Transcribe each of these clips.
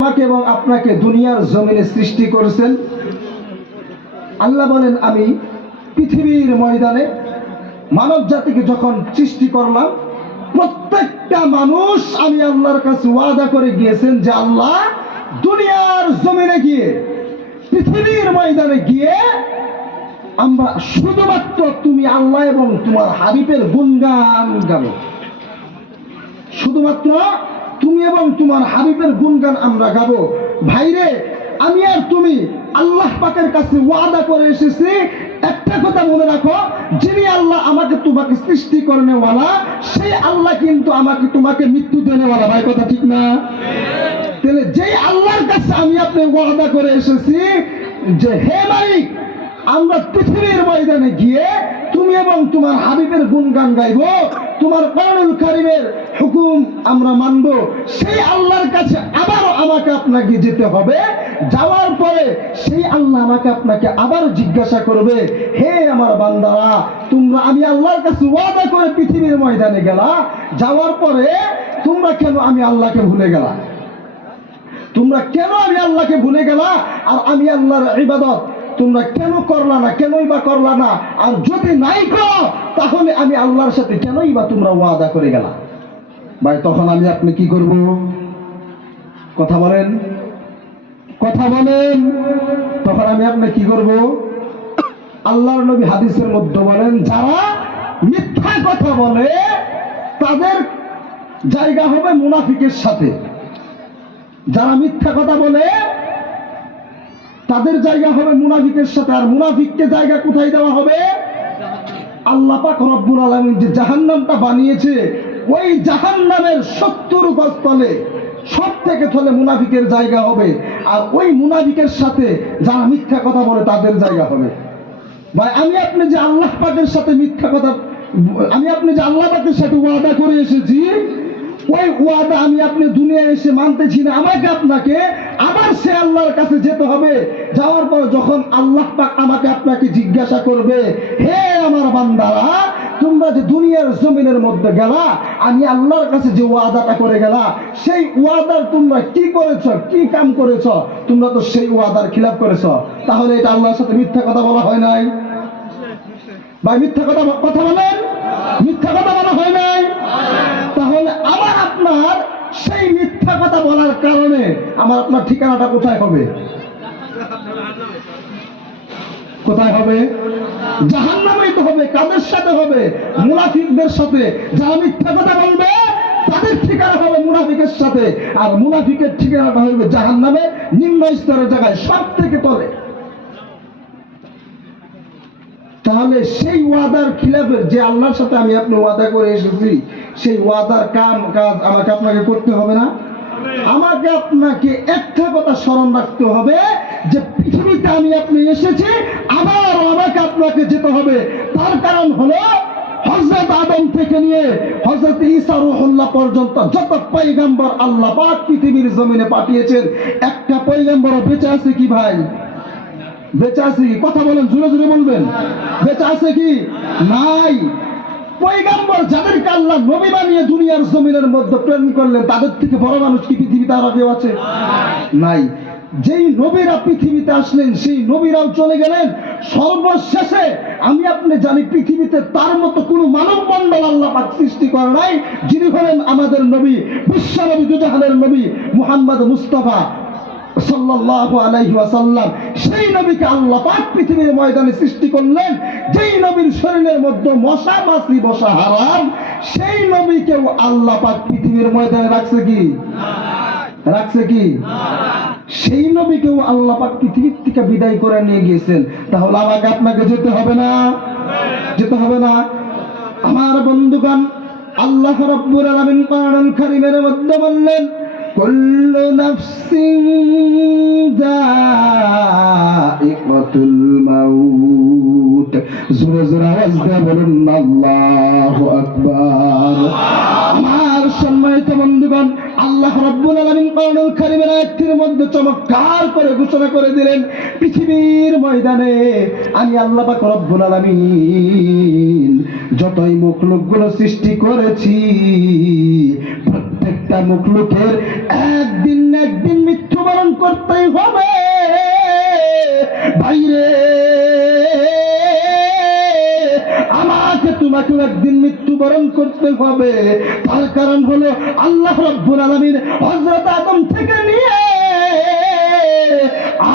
আমাকে এবং আপনাকে দুনিয়ার জমিনে সৃষ্টি করেছেন। আল্লাহ বলেন, আমি পৃথিবীর ময়দানে মানব জাতিকে যখন সৃষ্টি করলাম, প্রত্যেকটা মানুষ আমি আল্লাহর কাছে ওয়াদা করে গিয়েছেন যে আল্লাহ দুনিয়ার জমিনে গিয়ে, পৃথিবীর ময়দানে গিয়ে আমরা শুধুমাত্র তুমি আল্লাহ এবং তোমার হাবিবের গুণগান গাবো। শুধুমাত্র তুমি এবং তোমার হাবিবের গুণগান আমরা গাবো। ভাইরে, আমি আর তুমি আল্লাহ পাকের কাছে ওয়াদা করে এসেছি। একটা কথা মনে রাখো, যিনি আল্লাহ আমাকে তোমাকে সৃষ্টি করেনেওয়ালা, সেই আল্লাহ কিন্তু আমাকে তোমাকে মৃত্যু দেনেওয়ালা। ভাই, কথা ঠিক না? তাহলে যেই আল্লাহর কাছে আমি আপনি ওয়াদা করে এসেছি যে হে মালিক, আমরা পৃথিবীর ময়দানে গিয়ে তুমি এবং তোমার হাবিবের গুণগান গাইব, তোমার কোরআনুল কারীমের হুকুম আমরা মানব, সেই আল্লাহর কাছে আবারও আমাকে আপনাকে যেতে হবে। যাওয়ার পরে সেই আল্লাহ আমাকে আপনাকে আবার জিজ্ঞাসা করবে, হে আমার বান্দারা, তোমরা আমি আল্লাহর কাছে ওয়াদা করে পৃথিবীর ময়দানে গেলা, যাওয়ার পরে তোমরা কেন আমি আল্লাহকে ভুলে গেলা? তোমরা কেন আমি আল্লাহকে ভুলে গেলা? আর আমি আল্লাহর ইবাদত তোমরা কেন করলা না? কেনই বা করলা না? আর যদি নাই করো, তাহলে আমি আল্লাহর সাথে কেনই বা তোমরা ওয়াদা করে গেলা? ভাই, তখন আমি আপনি কি করব? কথা বলেন, কথা বলেন। তখন আমি আপনি কি করব? আল্লাহর নবী হাদিসের মধ্যে বলেন, যারা মিথ্যা কথা বলে তাদের জায়গা হবে মুনাফিকের সাথে। যারা মিথ্যা কথা বলে তাদের জায়গা হবে মুনাফিকের সাথে। আর মুনাফিককে জায়গা কোথায় দেওয়া হবে? আল্লাহ পাক রব্বুল আলামিন যে জাহান্নামটা বানিয়েছে, ওই জাহান্নামের 70 গজ তলে সব থেকে তলে মুনাফিকের জায়গা হবে। আর ওই মুনাফিকের সাথে যারা মিথ্যা কথা বলে তাদের জায়গা হবে। ভাই, আমি আপনি যে আল্লাহ পাকের সাথে মিথ্যা কথা, আমি আপনি যে আল্লাহ পাকের সাথে ওয়াদা করে এসেছি, ওই ওয়াদা আমি আপনি দুনিয়ায় এসে মানতেছি না। আমাকে আপনাকে আবার সে আল্লাহর কাছে যেতে হবে। যাওয়ার পর যখন আল্লাহ পাক আমাকে আপনাকে জিজ্ঞাসা করবে, হে আমার বান্দারা, তোমরা যে দুনিয়ার জমিনের মধ্যে গেলা, আমি আল্লাহর কাছে যে ওয়াদাটা করে গেলা, সেই ওয়াদার তোমরা কি করেছ, কি কাম করেছ? তোমরা তো সেই ওয়াদার খিলাফ করেছ। তাহলে এটা আল্লাহর সাথে মিথ্যা কথা বলা হয় নাই? ভাই, মিথ্যা কথা বলেন, মিথ্যা কথা বলা হয় নাই? তাহলে আমার আপনার সেই মিথ্যা কথা বলার কারণে আমার আপনার ঠিকানাটা কোথায় হবে? কোথায় হবে? জাহান্নামেই তো হবে। কাদের সাথে হবে? মুনাফিকদের সাথে। যারা মিথ্যা কথা বলবে তাদের ঠিকানা হবে মুনাফিকের সাথে। আর মুনাফিকের ঠিকানাটা হবে জাহান্নামে, নিম্ন স্তরের জায়গায়, সব থেকে তলে। তাহলে সেই ওয়াদার খিলাফের যে আল্লাহর সাথে আমি আপনি ওয়াদা করে এসেছি, সেই ওয়াদার কাজ আমাকে আপনাকে করতে হবে না? আমাকে আপনাকে একটা কথা স্মরণ রাখতে হবে যে পৃথিবীতে আমি আপনি এসেছি, আবার আমাকে আপনাকে যেতে হবে। তার কারণ হলো, হযরত আদম থেকে নিয়ে হযরত ঈসা রূহুল্লাহ পর্যন্ত যত পয়গম্বর আল্লাহ পাক পৃথিবীর জমিনে পাঠিয়েছেন, একটা পয়গম্বর বেঁচে আছে কি ভাই? বেঁচে আছে কি? কথা বলেন, জোরে জোরে বলবেন। বেঁচে আছে কি? নাই। পয়গম্বর যাদেরকে আল্লাহ নবী বানিয়ে দুনিয়ার জমিনের মধ্যে প্রেরণ করলেন, তাদের থেকে বড় মানুষ কি পৃথিবীতে আর কেউ আছে? নাই। যেই নবীরা পৃথিবীতে আসলেন, সেই নবীরাও চলে গেলেন। সর্বশেষে আমি আপনি জানি পৃথিবীতে তার মতো কোন মানব মণ্ডল আল্লাহ পাক সৃষ্টি করে নাই, যিনি হলেন আমাদের নবী, বিশ্ব নবী, দুজাহানের নবী মুহাম্মদ মুস্তাফা সাল্লাল্লাহু আলাইহি ওয়াসাল্লাম। সেই নবীকে আল্লাহ পাক পৃথিবীর ময়দানে সৃষ্টি করলেন। যেই নবীর শরীরের মধ্যে মশা মাছি বসা হারাম, সেই নবীকেও আল্লাহ পাক পৃথিবীর ময়দানে রাখছে কি? রাখছে কি? সেই নবীকেও আল্লাহ পাক পৃথিবীর থেকে বিদায় করে নিয়ে গিয়েছেন। তাহলে আমাকে আপনাকে যেতে হবে না? যেতে হবে না? আমার বন্ধুগণ, আল্লাহ রাব্বুল আলামিন কোরআনুল কারীমের মধ্যে বললেন, কুল্লু নাফসিন যায়িকাতুল মাউত। জোরে জোরে আওয়াজ দিয়ে বলুন আল্লাহু আকবার। আমার সম্মানিত বন্ধুগণ, আল্লাহ রাব্বুল আলামিন কোরআনুল কারীমের আয়াতের মধ্যে চমৎকার করে ঘোষণা করে দিলেন, পৃথিবীর ময়দানে আমি আল্লাহ পাক রব্বুল আলামিন যতই মখলুকগুলো সৃষ্টি করেছি, প্রত্যেকটা মখলুকের একদিন না একদিন মৃত্যু করতে হবে। তার কারণ হলো আল্লাহ রাব্বুল আলামিন হযরত আদম থেকে নিয়ে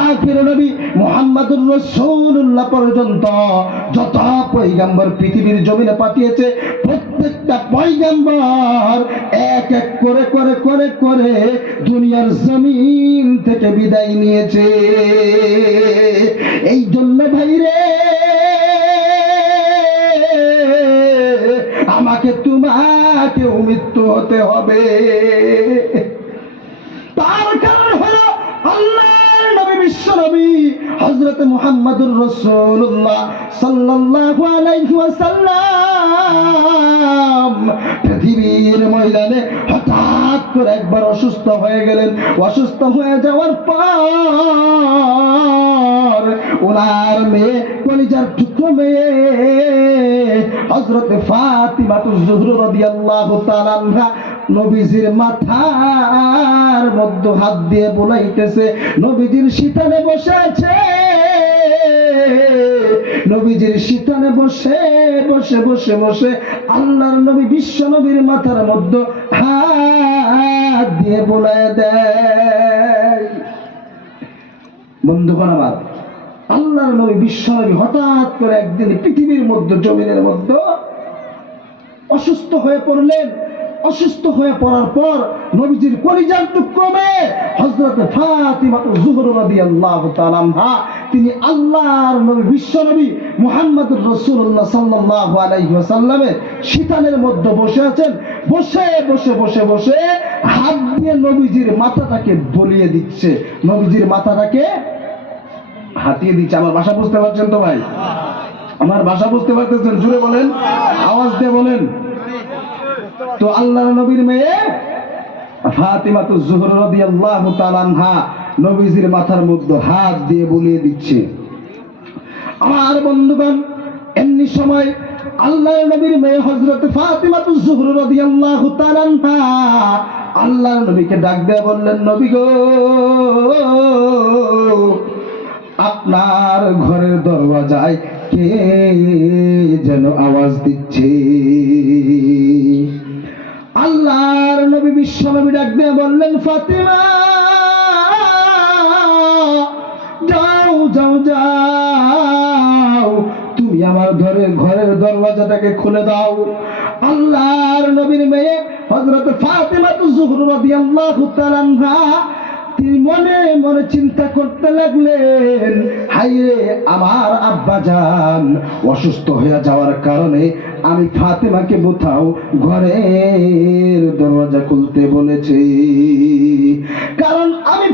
আখির নবী মুহাম্মদুর রাসূলুল্লাহ পর্যন্ত যত পয়গম্বর পৃথিবীর জমিনে পাঠিয়েছে, প্রত্যেকটা পয়গম্বর এক এক করে করে করে করে দুনিয়ার জমিন থেকে বিদায় নিয়েছে। এই জন্য ভাইরে, আমাকে তোমাকেও মৃত্যু হতে হবে। তার কারণ হলো আল্লাহর নবী বিশ্ব নবী হযরত মুহাম্মদুর রাসূলুল্লাহ সাল্লাল্লাহু আলাইহি ওয়াসাল্লাম পৃথিবীর ময়দানে হঠাৎ করে একবার অসুস্থ হয়ে গেলেন। অসুস্থ হয়ে যাওয়ার পর ওনার মেয়ে, কলিজার টুকরো মেয়ে হযরত ফাতিমাতুজ জোহরা রাদিয়াল্লাহু তাআলা আনহা নবীজির মাথার মধ্যে হাত দিয়ে বুলাইতেছে। নবীজির শীতলে বসে আছে, নবীজির শীতলে বসে বসে বসে বসে আল্লাহর নবী বিশ্ব নবীর মাথার মধ্যে হাত দিয়ে বুলায় দেয়। বন্ধুগণ আমার, আল্লাহর নবী বিশ্ব নবী হঠাৎ করে একদিন পৃথিবীর মধ্যে, জমিনের মধ্যে অসুস্থ হয়ে পড়লেন। অসুস্থ হয়ে পড়ার পর নবীজির কলিজার টুকরো মেয়ে হযরত ফাতিমাতুজ জোহরা রাদিয়াল্লাহু তাআলা আনহা, তিনি আল্লাহর নবী বিশ্ব নবী মুহাম্মদুর রাসূলুল্লাহ সাল্লাল্লাহু আলাইহি ওয়াসাল্লামের শীতলের মধ্যে বসে আছেন। বসে বসে বসে বসে হাত দিয়ে নবীজির মাথাটাকে বলিয়ে দিচ্ছে, নবীজির মাথাটাকে হাতিয়ে দিচ্ছে। আমার ভাষা বুঝতে পারছেন তো ভাই? আমার ভাষা বুঝতে পারতেছেন? জুড়ে বলেন, আওয়াজ দিয়ে বলেন। তো আল্লাহর নবীর মেয়ে ফাতিমাতুজ জোহরা রাদিয়াল্লাহু তাআলা আনহা নবীজির মাথার মধ্যে হাত দিয়ে বুলিয়ে দিচ্ছে। আমার বন্ধুগণ, এমনি সময় আল্লাহর নবীর মেয়ে হযরত ফাতিমাতুজ জোহরা রাদিয়াল্লাহু তাআলা আনহা আল্লাহর নবীকে ডাক দিয়ে বললেন, নবী গো, আপনার ঘরের দরওয়াজায় কে যেন আওয়াজ দিচ্ছে। আল্লাহর নবী বিশ্ব নবী ডাক দিয়ে বললেন, ফাতিমা, যাও যাও যাও, তুমি আমার ঘরের দরওয়াজাটাকে খুলে দাও। আল্লাহর নবীর মেয়ে হযরত ফাতিমাতুজ জোহরা রাদিয়াল্লাহু তাআলা আনহা তিনি মনে মনে চিন্তা করতে লাগলেন, হায়রে, আমার আব্বাজান অসুস্থ হয়ে যাওয়ার কারণে আমি ফাতিমাকে কোথাও ঘরের দরজা খুলতে বলেছি। কারণ আমি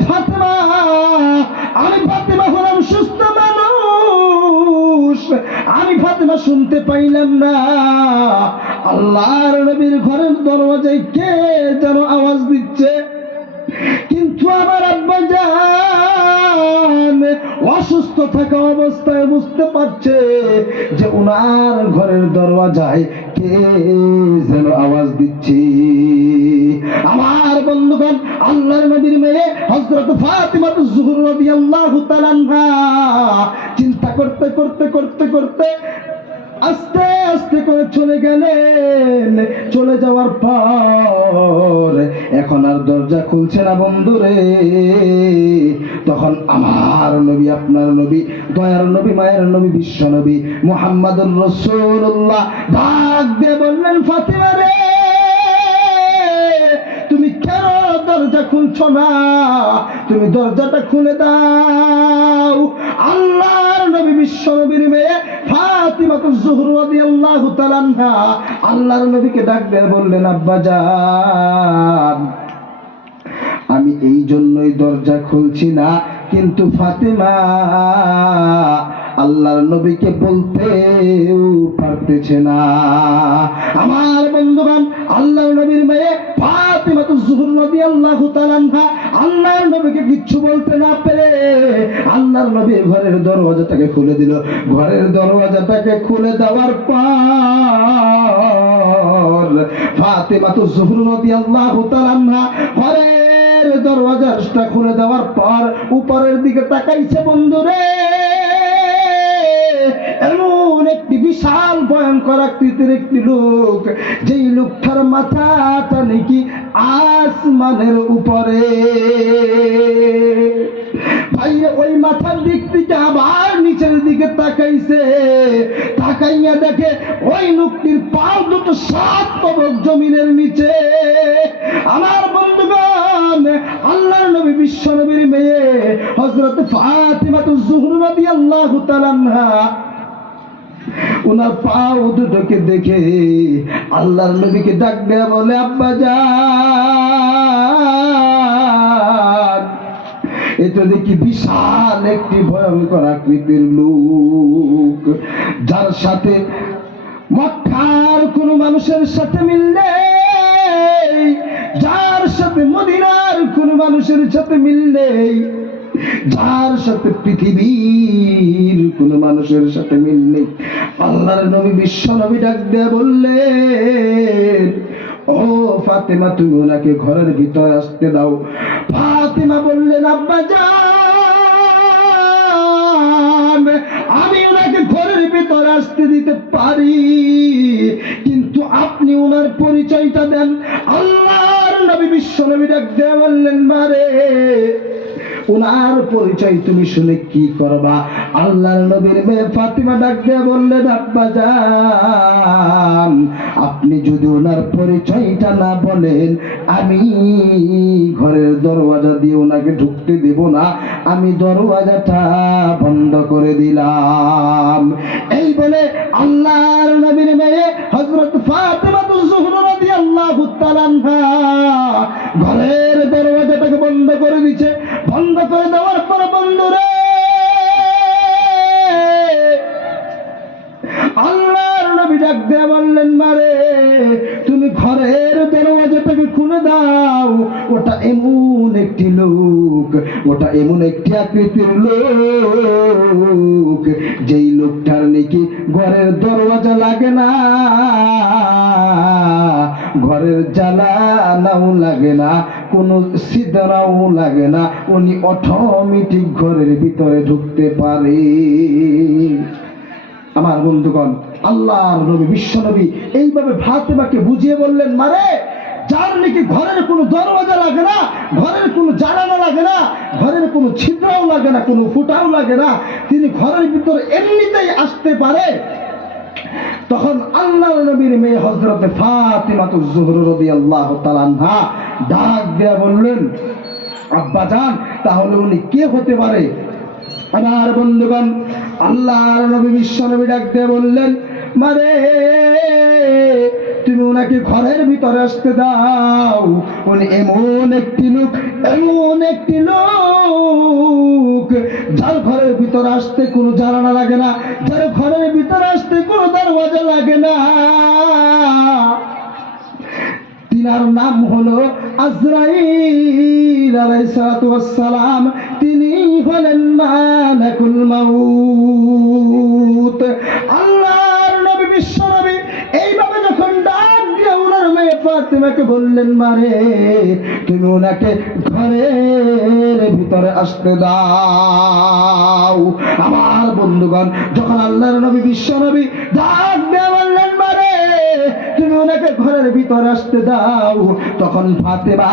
ফাতিমা হলাম সুস্থ মানুষ, আমি ফাতিমা শুনতে পাইলাম না আল্লাহর নবীর ঘরের দরজায় কে যেন আওয়াজ দিচ্ছে। কিন্তু আমার আব্বাজান অসুস্থ থাকা অবস্থায় বুঝতে পারছে যে ওনার ঘরের দরওয়াজায় কে যেন আওয়াজ দিচ্ছে। আমার বন্ধুগণ, আল্লাহর নবীর মেয়ে হযরত ফাতিমাতুজ জোহরা রাদিয়াল্লাহু তাআলা আনহা চিন্তা করতে করতে করতে করতে আস্তে আস্তে করে চলে গেলেন। চলে যাওয়ার পর এখন আর দরজা খুলছে না বন্ধুরে। তখন আমার নবী, আপনার নবী, দয়ার নবী, মায়ের নবী, বিশ্ব নবী মুহাম্মদুর রাসূলুল্লাহ ডাক দিয়ে বললেন, ফাতিমা রে, তুমি কেন দরজা খুলছো না? তুমি দরজাটা খুলে দাও। আল্লাহর নবী বিশ্ব নবীর মেয়ে ফাতিমাতুজ জোহরা রাদিয়াল্লাহু তাআলা আনহা আল্লাহর নবীকে ডাক দিয়ে বললেন, আব্বাজান, আমি এই জন্যই দরজা খুলছি না, কিন্তু ফাতিমা আল্লাহর নবীকে বলতেও পারতেছে না। আমার বন্ধুগণ, আল্লাহর নবীর মেয়ে ফাতিমাতুজ জোহরা রাদিয়াল্লাহু তাআলা আনহা আল্লাহর নবীকে কিচ্ছু বলতে না পেরে আল্লাহর নবীর ঘরের দরওয়াজাটাকে খুলে দিল। ঘরের দরওয়াজাটাকে খুলে দেওয়ার পর ফাতিমাতুজ জোহরা রাদিয়াল্লাহু তাআলা আনহা ঘরের দরওয়াজাটা খুলে দেওয়ার পর উপরের দিকে তাকাইছে বন্ধুরে। এমন একটি বিশাল ভয়ঙ্কর আকৃতির একটি লোক, যেই লোকটার মাথাটা নাকি আসমানের উপরে। ভাইয়া ওই মাথার দিক থেকে আবার নিচের দিকে তাকাইছে, তাকাইয়া দেখে ওই লোকটির পা দুটো 7 তবক জমিনের নিচে। আমার বন্ধুগণ, আল্লাহর নবী বিশ্ব নবীর মেয়ে হযরত ফাতিমাতুজ জোহরা রাদিয়াল্লাহু তাআলা আনহা ওনার পা দুটোকে দেখে আল্লাহর নবীকে ডাক দেয়া বলে, আব্বা জান, এটা দেখি বিশাল একটি ভয়ঙ্কর আকৃতির লোক, যার সাথে মক্কার কোন মানুষের সাথে মিল নেই, যার সাথে মদিনার কোন মানুষের সাথে মিল নেই, যার সাথে পৃথিবীর কোন মানুষের সাথে মিল নেই। আল্লাহর নবী বিশ্ব নবী ডাক দেয়া বললেন, ও ফাতেমা, তুমি ওনাকে ঘরের ভিতরে আসতে দাও। ফাতেমা বললেন, আব্বা জান, আমি ওনাকে ঘরের ভিতরে আসতে দিতে পারি, কিন্তু আপনি ওনার পরিচয়টা দেন। আল্লাহর নবী বিশ্ব নবী ডাক দেয়া বললেন, মারে, ওনার পরিচয় তুমি শুনে কি করবা? আল্লাহর নবীর মেয়ে ফাতিমা ডাক দিয়ে বললেন, আব্বা জান, আপনি যদি ওনার পরিচয়টা না বলেন, আমি ঘরের দরওয়াজা দিয়ে ওনাকে ঢুকতে দেব না, আমি দরওয়াজাটা বন্ধ করে দিলাম। এই বলে আল্লাহর নবীর মেয়ে হযরত ফাতিমাতুজ জোহরা রাদিয়াল্লাহু তাআলা আনহা ঘরের দরওয়াজাটাকে বন্ধ করে দিয়েছে। বন্ধ করে দেওয়ার পর বন্ধুরে, আল্লাহর নবী ডাক দিয়ে বললেন, মারে, তুমি ঘরের দরওয়াজাটাকে খুলে দাও। ওটা এমন একটি লোক, ওটা এমন একটি আকৃতির লোক, যেই লোকটার নাকি ঘরের দরওয়াজা লাগে না, ঘরের জ্বালানাও লাগে না, কোনো সিদরাও লাগে না, উনি অটোমেটিক ঘরের ভিতরে ঢুকতে পারে। আমার বন্ধুগণ, আল্লাহর নবী বিশ্ব নবী এইভাবে ফাতেমাকে বুঝিয়ে বললেন, মারে, যার নাকি ঘরের কোনো দরওয়াজা লাগে না, ঘরের কোনো জানালা লাগে না, ঘরের কোনো ছিদ্রও লাগে না, কোনো ফুটাও লাগে না, তিনি ঘরের ভিতরে এমনিতেই আসতে পারে। তখন আল্লাহর নবীর মেয়ে হযরত ফাতিমাতুজ জোহরা রাদিয়াল্লাহু তাআলা আনহা ডাক দিয়ে বললেন, আব্বা জান, তাহলে উনি কে হতে পারে? আমার বন্ধুগণ, আল্লাহর নবী বিশ্ব নবী ডাক দিয়ে বললেন, মারে, তুমি ওনাকে ঘরের ভিতরে আসতে দাও। উনি এমন একটি লোক, এমন একটি লোক, যার ঘরের ভিতরে আসতে কোনো জানালা লাগে না, যার ঘরের ভিতরে আসতে কোনো দরওয়াজা লাগে না। তিনার নাম হলো আজরাইল আলাইহিস সালাতু ওয়াস সালাম। তিনি হলেন মালাকুল মাউত। আল্লাহর নবী বিশ্ব নবী এইভাবে যখন ডাক দিয়ে ওনার মেয়ে ফাতিমাকে বললেন, মারে, তুমি ওনাকে ঘরের ভিতরে আসতে দাও। আমার বন্ধুগণ, যখন আল্লাহর নবী বিশ্ব নবী ডাক দিয়ে বললেন, মারে, তুমি ওনাকে ঘরের ভিতরে আসতে দাও, তখন ফাতেমা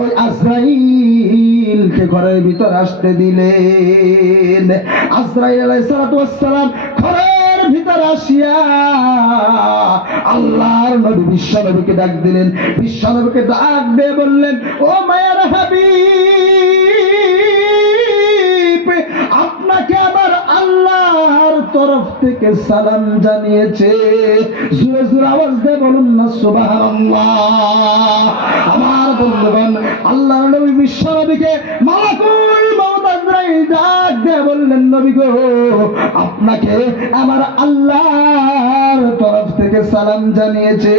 ওই আজরাইলকে ঘরের ভিতরে আসতে দিলেন। আজরাইল আলাইহিস সালাতু ওয়াস সালাম ঘরের ভিতরে আসিয়া আল্লাহর নবী বিশ্ব নবীকে ডাক দিলেন। বিশ্ব নবীকে ডাক দিয়ে বললেন, ও মায়ার হাবিব, আপনাকে আমার আল্লাহর তরফ থেকে সালাম জানিয়েছে। জোরে জোরে আওয়াজ দিয়ে বলুন না সুবহানাল্লাহ। আমার বন্ধুগণ, আল্লাহর নবী বিশ্ব নবীকে মালাকুল মাউত আজরাইল ডাক দিয়ে বললেন, নবী গো, আপনাকে আমার আল্লাহর তরফ থেকে সালাম জানিয়েছে।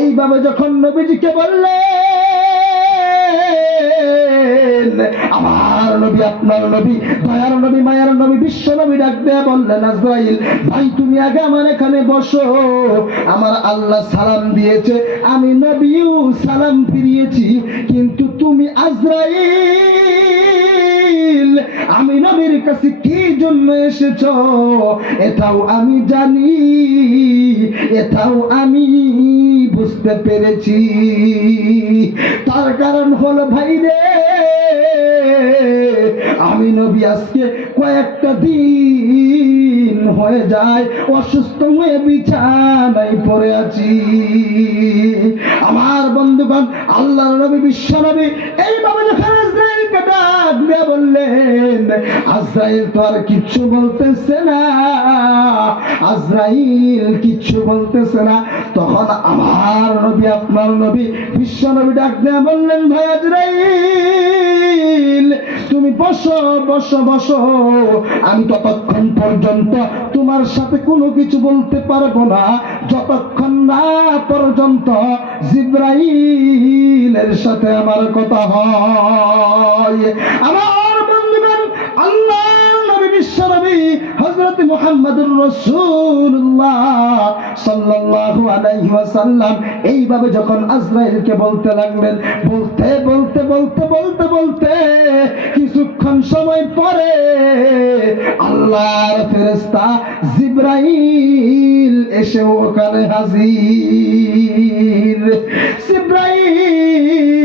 এইভাবে যখন নবীজিকে বললেন, আমার নবী, আপনার নবী, দয়ার নবী, মায়ার নবী বিশ্ব নবী ডাক দিয়ে বললেন, আজরাইল ভাই, তুমি আগে আমার এখানে বসো। আমার আল্লাহ সালাম দিয়েছে, আমি নবীও সালাম ফিরিয়েছি, কিন্তু তুমি আজরাইল আমি নবীর কাছে কি জন্য এসেছো এটাও আমি জানি, এটাও আমি বুঝতে পেরেছি। তার কারণ হলো ভাই রে, আমি নবী আজকে কয়েকটা দিন হয়ে যায় অসুস্থ হয়ে বিছানায় পড়ে আছি। আমার বন্ধুগণ, আল্লাহর নবী বিশ্ব নবী এইভাবে যখন আজরাইলকে ডাক দিয়ে বললেন, আজরাইল তো আর কিচ্ছু বলতেছে না, আজরাইল কিচ্ছু বলতেছে না। তখন আমার নবী, আপনার নবী বিশ্ব নবী ডাক দিয়ে বললেন, ভাই আজরাইল তুমি বসো বসো বসো, আমি ততক্ষণ পর্যন্ত তোমার সাথে কোনো কিছু বলতে পারবো না যতক্ষণ না পর্যন্ত জিবরাইলের সাথে আমার কথা হয়। আমার বন্ধুগণ, আল্লাহ নবী বিশ্ব নবী হযরত মুহাম্মদুর রাসূলুল্লাহ সাল্লাল্লাহু আলাইহি ওয়াসাল্লাম এইভাবে যখন আজরাইলকে বলতে লাগলেন, বলতে বলতে বলতে বলতে বলতে কিছুক্ষণ সময় পরে আল্লাহর ফেরেশতা জিবরাইল এসে ওখানে হাজির। জিবরাইল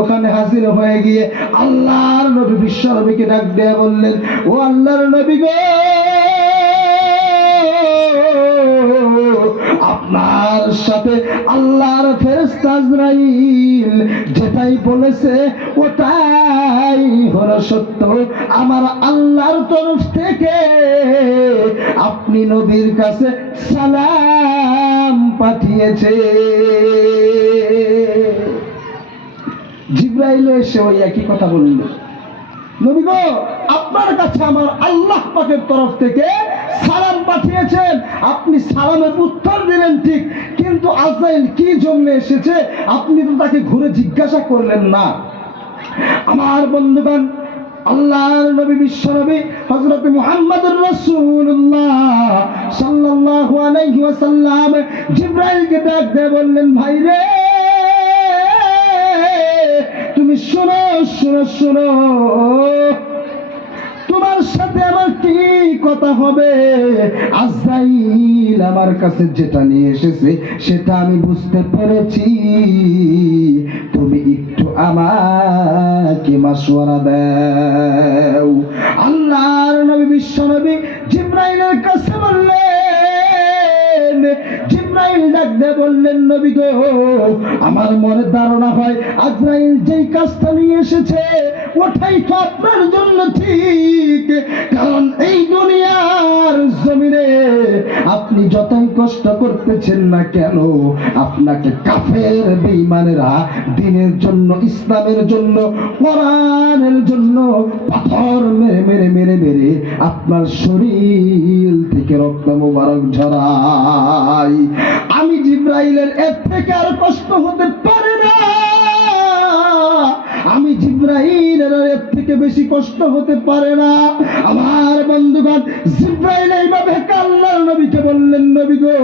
ওখানে হাজির হয়ে গিয়ে আল্লাহর নবী বিশ্ব নবীকে ডাক দিয়ে বললেন, ও আল্লাহর নবী গো, আপনার সাথে আল্লাহর ফেরেশতা আজরাইল যেটাই বলেছে ওটাই হলো সত্য। আমার আল্লাহর তরফ থেকে আপনি নবীর কাছে সালাম পাঠিয়েছে। জিবরাইল এসে ওই একই কথা বলল, নবী গো, আপনার কাছে আমার আল্লাহ পাকের তরফ থেকে সালাম পাঠিয়েছেন। আপনি সালামের উত্তর দিলেন ঠিক, কিন্তু আজরাইল কি জন্য এসেছে আপনি তো তাকে ঘুরে জিজ্ঞাসা করলেন না। আমার বন্ধুগণ, আল্লাহর নবী বিশ্ব নবী হযরত মুহাম্মদুর রাসূলুল্লাহ সাল্লাল্লাহু আলাইহি ওয়াসাল্লাম জিবরাইলকে ডাক দিয়ে বললেন, ভাই রে তুমি শোনো শোনো শোনো, তোমার সাথে আমার কি কথা হবে? আজরাইল আমার কাছে যেটা নিয়ে এসেছে সেটা আমি বুঝতে পেরেছি, তুমি একটু আমাকে মাশওয়ারা দাও। আল্লাহর নবী বিশ্ব নবী জিবরাইলের কাছে বললেন, জিবরাইল ডাক দিয়ে বললেন, নবী গো, আমার মনে ধারণা হয় আজরাইল যেই কাজটা নিয়ে এসেছে ওটাই তো আপনার জন্য ঠিক। কারণ এই দুনিয়ার জমিনে আপনি যতই কষ্ট করতেছেন না কেন, আপনাকে কাফের বেঈমানেরা দ্বীনের জন্য, ইসলামের জন্য, কোরআনের জন্য পাথর মেরে মেরে মেরে মেরে আপনার শরীর থেকে রক্ত মোবারক ঝরায়। আমি জিবরাইলের এর থেকে আর কষ্ট হতে পারে না, আমি জিবরাইলের এর থেকে বেশি কষ্ট হতে পারে না। আমার বন্ধুগণ, জিবরাইল এইভাবে আল্লাহর নবীকে বললেন, নবী গো,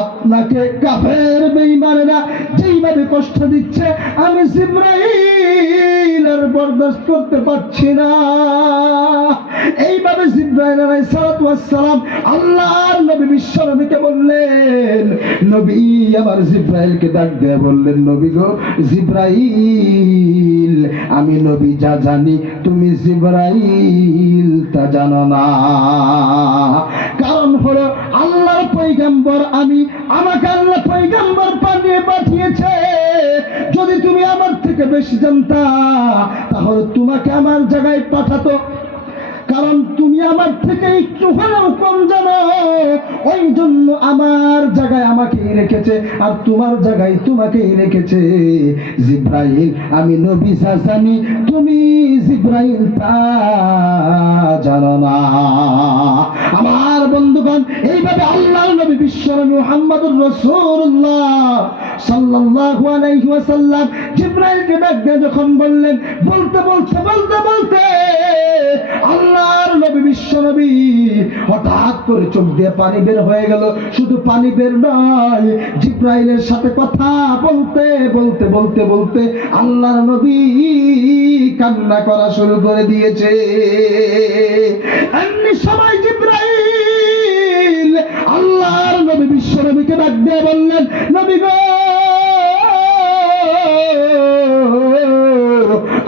আপনাকে কাফের বেঈমানেরা যেইভাবে কষ্ট দিচ্ছে আমি জিবরাইল আর বরদাস্ত করতে পারছি না। এইভাবে জিবরাইল আলাইহিস সালাতু ওয়াস সালাম আল্লাহর নবী বিশ্ব নবীকে বললেন, নবী আমার জিবরাইলকে ডাক দিয়ে বললেন, নবী গো, জিবরাইল আমি নবী যা জানি তুমি জিবরাইল তা জানো না। কারণ হলো আল্লাহর পয়গম্বর আমি, আমাকে আল্লাহ পয়গম্বর বানিয়ে পাঠিয়েছে। যদি তুমি আমার থেকে বেশি জানতা তাহলে তোমাকে আমার জায়গায় পাঠাতো, কারণ তুমি আমার থেকে একটু হলেও কম জানো, ওই জন্য আমার জায়গায় আমাকেই রেখেছে আর তোমার জায়গায় তোমাকেই রেখেছে। জিবরাইল আমি নবী যা জানি তুমি জিবরাইল তা জানো না। আমার বন্ধুগণ, এইভাবে আল্লাহর নবী বিশ্ব নবী মুহাম্মদুর রাসূলুল্লাহ সাল্লাল্লাহু আলাইহি ওয়াসাল্লাম জিবরাইলকে ডাক দিয়ে যখন বললেন, বলতে বলতে বলতে বলতে আল্লাহর নবী বিশ্ব নবী হঠাৎ করে চোখ দিয়ে পানি বের হয়ে গেল। শুধু পানি বের নয়, জিবরাইলের সাথে কথা বলতে বলতে বলতে বলতে আল্লাহর নবী কান্না করা শুরু করে দিয়েছে। এমনি সময় জিবরাইল আল্লাহর নবী বিশ্ব নবীকে ডাক দিয়ে বললেন, নবী গো,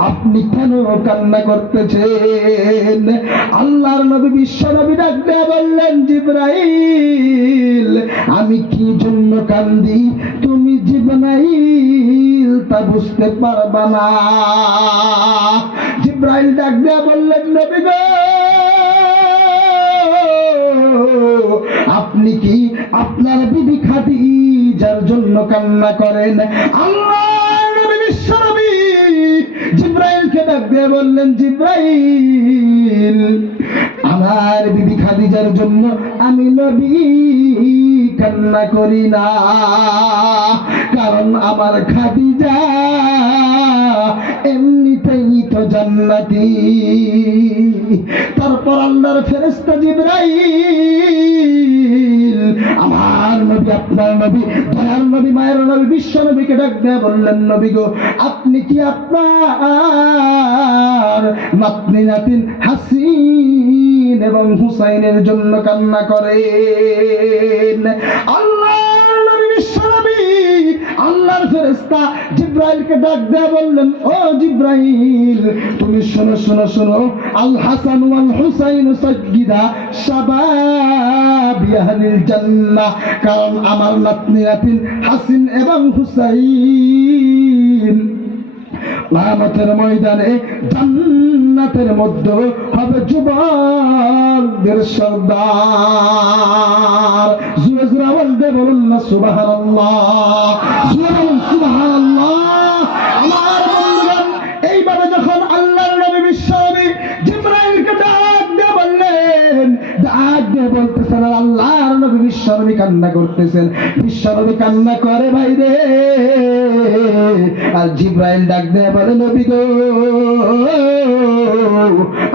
আপনি কেন কান্না করতেছেন? আল্লাহর নবী বিশ্ব নবী ডাক দিয়ে বললেন, জিবরাইল, আমি কি জন্য কান্দি তুমি জিবরাইল তা বুঝতে পারবা না। জিবরাইল ডাক দিয়ে বললেন, নবী গো, আপনি কি আপনার বিবি খাদিজার জন্য কান্না করেন? আল্লাহর নবী বিশ্ব নবী জিবরাইলকে ডাক দিয়ে বললেন, জিবরাইল, আমার বিবি খাদিজার জন্য আমি নবী কান্না করি না, কারণ আমার খাদিজা এমনিতেই তো জান্নাতি। তারপর আল্লাহর ফেরেশতা জিবরাইল আমার নবী, আপনার নবী, দয়ার নবী, মায়ের নবী, বিশ্ব নবীকে ডাক দিয়ে বললেন, নবী গো, আপনি কি আপনার নাতনি নাতিন হাসিন এবং হুসাইনের জন্য কান্না করেন? আল্লাহর নবী বিশ্ব নবী আল্লাহর ফেরেশতা জিবরাইলকে ডাক দিয়ে বললেন, ও জিবরাইল, তুমি শোনো শোনো শোনো, আল হাসান ওয়াল হুসাইন সাইয়্যিদা শাবাবি আহলিল জান্নাহ, কারণ আমার নাতনি নাতিন হাসিন এবং হুসাইন কিয়ামতের ময়দানে জান্নাতের মধ্যে হবে যুবকদের সর্দার। জোরে জোরে আওয়াজ দিয়ে বলুন না সুবহানাল্লাহ, জোরে বলুন সুবহানাল্লাহ। আমার বন্ধুগণ, এইভাবে যখন আল্লাহর নবী বিশ্ব নবী জিবরাইলকে ডাক দিয়ে বললেন, ডাক দিয়ে বলতেছেন, আর আল্লাহর নবী বিশ্ব নবী কান্না করতেছেন, বিশ্ব নবী কান্না করে ভাই রে। আর জিবরাইল ডাক দিয়ে বলে, নবী গো,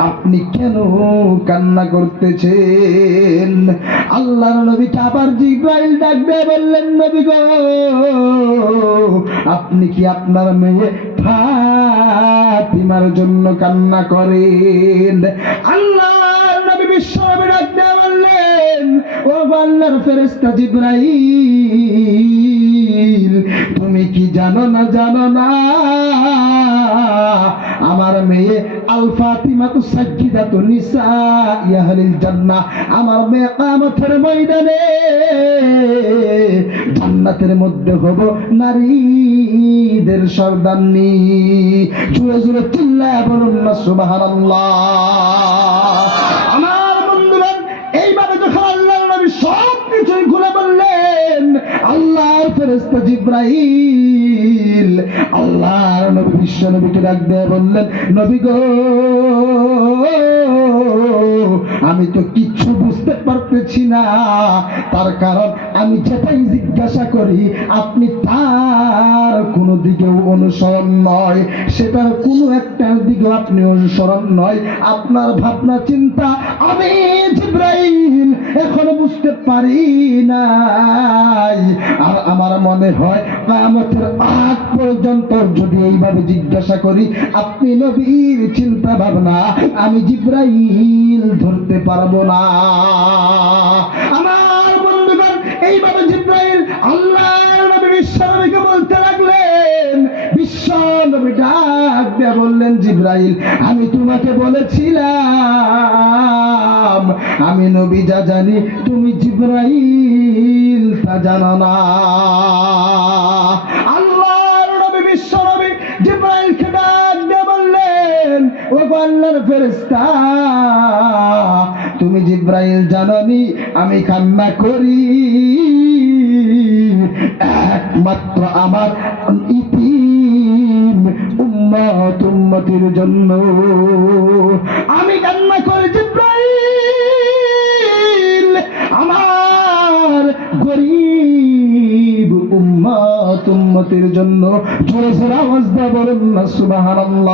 আপনি কেন কান্না করতেছেন? আল্লাহর নবীকে আবার জিবরাইল ডাক দিয়ে বললেন, নবী গো, আপনি কি আপনার মেয়ে ফাতিমার জন্য কান্না করেন? আল্লাহর নবী বিশ্ব নবী ডাক দিয়ে বললেন, ও আল্লাহর ফেরেশতা জিবরাইল, তুমি কি জানো না, জানো না, আমার মেয়ে আল ফাতিমাতু সাইয়্যিদাতু নিসাই আহলিল জান্নাহ, আমার মেয়ে কিয়ামতের ময়দানে জান্নাতের মধ্যে হব নারীদের সর্দারনি। জোরে জোরে চিল্লায়া বলুন না সুবহানাল্লাহ। আমার বন্ধুগণ, এইভাবে যখন আল্লাহর নবী সব কিছুই খুলে বললেন, আল্লাহর ফেরেশতা জিবরাইল আল্লাহর নবী বিশ্ব নবীকে ডাক দিয়ে বললেন, নবী গো, আমি তো কিচ্ছু বুঝতে পারতেছি না, তার কারণ আমি যেটাই জিজ্ঞাসা করি আপনি তার কোনো দিকেও অনুসরণ নয়, সেটার কোনো একটার দিকেও আপনি অনুসরণ নয়, আপনার ভাবনা চিন্তা আমি জিবরাইল এখনো বুঝতে পারি নাই। আর আমার মনে হয় কিয়ামতের আগ পর্যন্ত যদি এইভাবে জিজ্ঞাসা করি আপনি নবীর চিন্তা ভাবনা আমি জিবরাইল ধরতে পারবো না। আমার বন্ধুগণ, এইভাবে জিবরাইল আল্লাহর নবী বিশ্ব নবীকে বলতে লাগলেন। বিশ্ব নবী ডাক দিয়ে বললেন, জিবরাইল, আমি তোমাকে বলেছিলাম আমি নবী যা জানি তুমি জিবরাইল তা জানো না। আল্লাহর নবী বিশ্ব নবী জিবরাইলকে ডাক দিয়ে বললেন, ও আল্লাহর ফেরেশতা, তুমি জিবরাইল জানোনি আমি কান্না করি একমাত্র আমার ইতিম উম্মতির জন্য। আমি কান্না করি জিবরাইল আমার গরীব উম্মতির জন্য। জোরে জোরে আওয়াজ দিয়ে বলুন না সুবহানাল্লাহ।